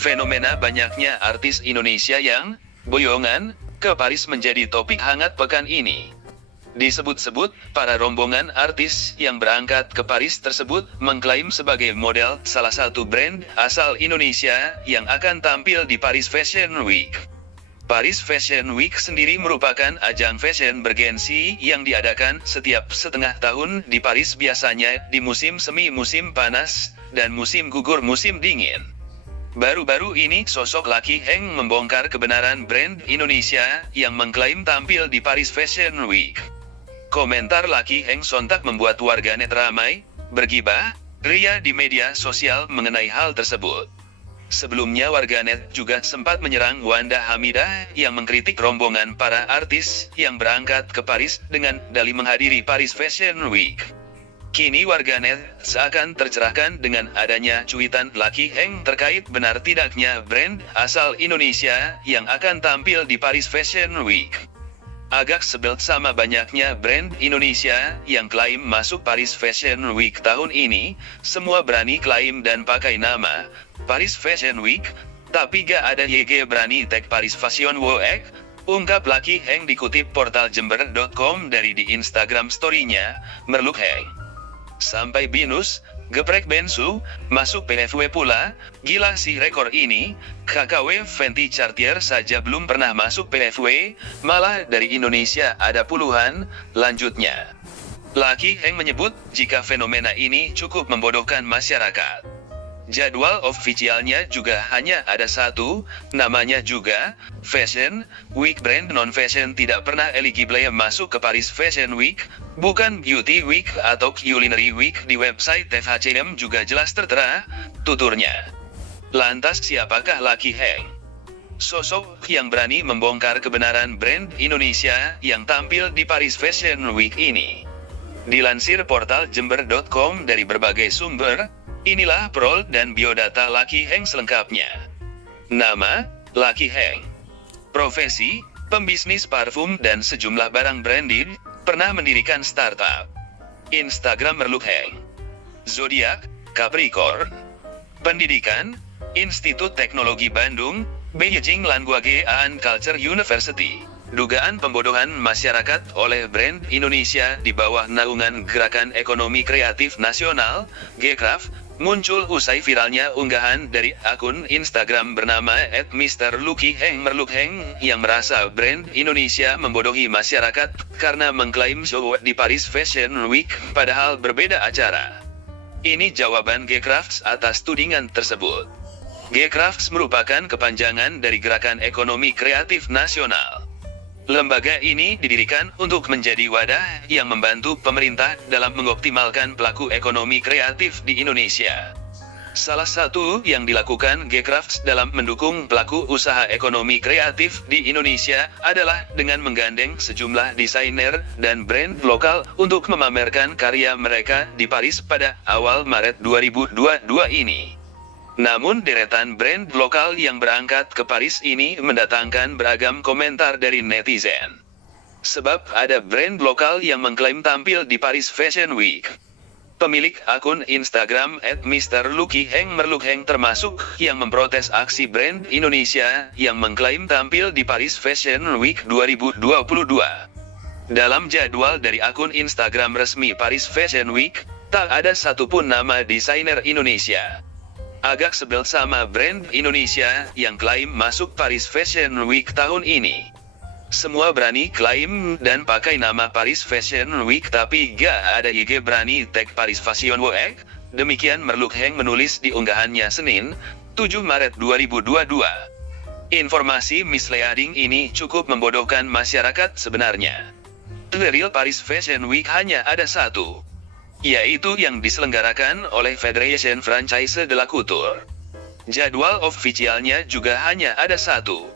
Fenomena banyaknya artis Indonesia yang boyongan ke Paris menjadi topik hangat pekan ini. Disebut-sebut, para rombongan artis yang berangkat ke Paris tersebut mengklaim sebagai model salah satu brand asal Indonesia yang akan tampil di Paris Fashion Week. Paris Fashion Week sendiri merupakan ajang fashion bergensi yang diadakan setiap setengah tahun di Paris, biasanya di musim semi, musim panas, dan musim gugur, musim dingin. Baru-baru ini sosok Lucky Heng membongkar kebenaran brand Indonesia yang mengklaim tampil di Paris Fashion Week. Komentar Lucky Heng sontak membuat warganet ramai bergibah ria di media sosial mengenai hal tersebut. Sebelumnya warganet juga sempat menyerang Wanda Hamidah yang mengkritik rombongan para artis yang berangkat ke Paris dengan dalih menghadiri Paris Fashion Week. Kini warganet seakan tercerahkan dengan adanya cuitan Lucky Heng terkait benar tidaknya brand asal Indonesia yang akan tampil di Paris Fashion Week. Agak sebel sama banyaknya brand Indonesia yang klaim masuk Paris Fashion Week tahun ini. Semua berani klaim dan pakai nama Paris Fashion Week, tapi gak ada YG berani tag Paris Fashion Week, ungkap Lucky Heng dikutip portal Jember.com dari di Instagram story-nya, Merluk Heng. Sampai binus, geprek bensu, masuk PFW pula, gila sih rekor ini, KKW Fenty Cartier saja belum pernah masuk PFW, malah dari Indonesia ada puluhan, lanjutnya. Lucky Heng menyebut, jika fenomena ini cukup membodohkan masyarakat. Jadwal ofisialnya juga hanya ada satu, namanya juga Fashion Week. Brand non-fashion tidak pernah eligible masuk ke Paris Fashion Week, bukan Beauty Week atau Culinary Week. Di website FHCM juga jelas tertera, tuturnya. Lantas siapakah Lucky Heng? Sosok yang berani membongkar kebenaran brand Indonesia yang tampil di Paris Fashion Week ini. Dilansir portal Jember.com dari berbagai sumber, inilah profil dan biodata Lucky Heng selengkapnya. Nama, Lucky Heng. Profesi, pembisnis parfum dan sejumlah barang branded, pernah mendirikan startup. Instagram Merluk Heng. Zodiak, Capricorn. Pendidikan, Institut Teknologi Bandung, Beijing Language and Culture University. Dugaan pembodohan masyarakat oleh brand Indonesia di bawah naungan Gerakan Ekonomi Kreatif Nasional, GKRAF, muncul usai viralnya unggahan dari akun Instagram bernama @MrLuckyHeng Merluk Heng yang merasa brand Indonesia membodohi masyarakat karena mengklaim show di Paris Fashion Week padahal berbeda acara. Ini jawaban GKRAF atas tudingan tersebut. GKRAF merupakan kepanjangan dari Gerakan Ekonomi Kreatif Nasional. Lembaga ini didirikan untuk menjadi wadah yang membantu pemerintah dalam mengoptimalkan pelaku ekonomi kreatif di Indonesia. Salah satu yang dilakukan GKRAF dalam mendukung pelaku usaha ekonomi kreatif di Indonesia adalah dengan menggandeng sejumlah desainer dan brand lokal untuk memamerkan karya mereka di Paris pada awal Maret 2022 ini. Namun deretan brand lokal yang berangkat ke Paris ini mendatangkan beragam komentar dari netizen. Sebab ada brand lokal yang mengklaim tampil di Paris Fashion Week. Pemilik akun Instagram @MrLuckyHeng Merluk Heng termasuk yang memprotes aksi brand Indonesia yang mengklaim tampil di Paris Fashion Week 2022. Dalam jadwal dari akun Instagram resmi Paris Fashion Week, tak ada satupun nama desainer Indonesia. Agak sebel sama brand Indonesia yang klaim masuk Paris Fashion Week tahun ini. Semua berani klaim dan pakai nama Paris Fashion Week tapi gak ada YG berani tag Paris Fashion Week. Demikian Merluk Heng menulis di unggahannya Senin, 7 Maret 2022. Informasi misleading ini cukup membodohkan masyarakat sebenarnya. The real Paris Fashion Week hanya ada satu, yaitu yang diselenggarakan oleh Federation Franchise de la Couture. Jadwal ofisialnya juga hanya ada satu.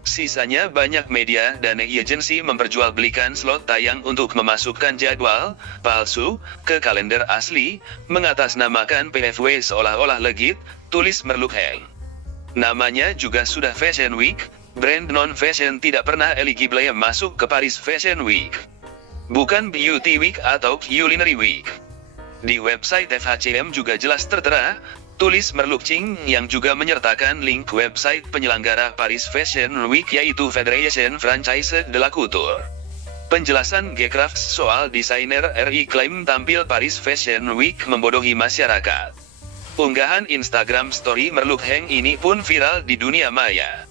Sisanya banyak media dan agensi memperjualbelikan slot tayang untuk memasukkan jadwal palsu ke kalender asli, mengatasnamakan PFW seolah-olah legit, tulis Merluk Heng. Namanya juga sudah Fashion Week, brand non-fashion tidak pernah eligible masuk ke Paris Fashion Week. Bukan Beauty Week atau Culinary Week. Di website FHCM juga jelas tertera, Tulis Merlukcing yang juga menyertakan link website penyelenggara Paris Fashion Week yaitu Fédération Française de la Couture. Penjelasan Gcrafts soal desainer RI klaim tampil Paris Fashion Week membodohi masyarakat. Unggahan Instagram story Merlukheng ini pun viral di dunia maya.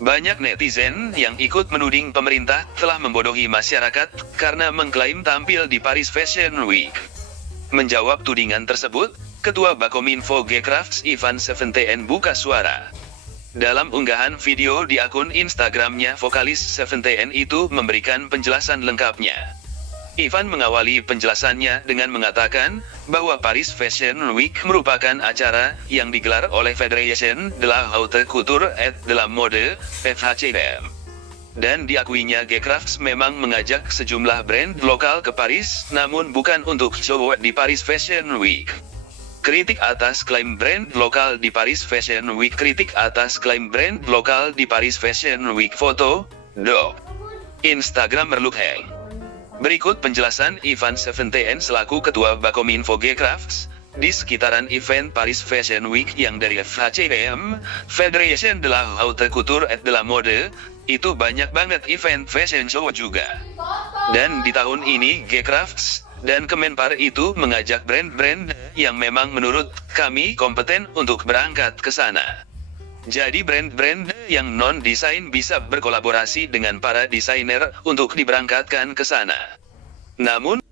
Banyak netizen yang ikut menuding pemerintah telah membodohi masyarakat karena mengklaim tampil di Paris Fashion Week. Menjawab tudingan tersebut, Ketua Bakominfo Gcrafts Ivan Seventeen buka suara. Dalam unggahan video di akun Instagramnya, vokalis Seventeen itu memberikan penjelasan lengkapnya. Ivan mengawali penjelasannya dengan mengatakan bahwa Paris Fashion Week merupakan acara yang digelar oleh Fédération de la Haute Couture et de la Mode (FHCM). Dan diakuinya Gcrafts memang mengajak sejumlah brand lokal ke Paris, namun bukan untuk show di Paris Fashion Week. Kritik atas klaim brand lokal di Paris Fashion Week. Kritik atas klaim brand lokal di Paris Fashion Week. Foto, Dok. Instagram Merlukheng. Berikut penjelasan Ivan Seventeen selaku Ketua Bakominfo Gcrafts. Di sekitaran event Paris Fashion Week yang dari FHCM, Fédération de la Haute Couture et de la Mode, itu banyak banget event fashion show juga. Dan di tahun ini Gcrafts dan Kemenpar itu mengajak brand-brand yang memang menurut kami kompeten untuk berangkat ke sana. Jadi brand-brand yang non-desain bisa berkolaborasi dengan para desainer untuk diberangkatkan ke sana. Namun,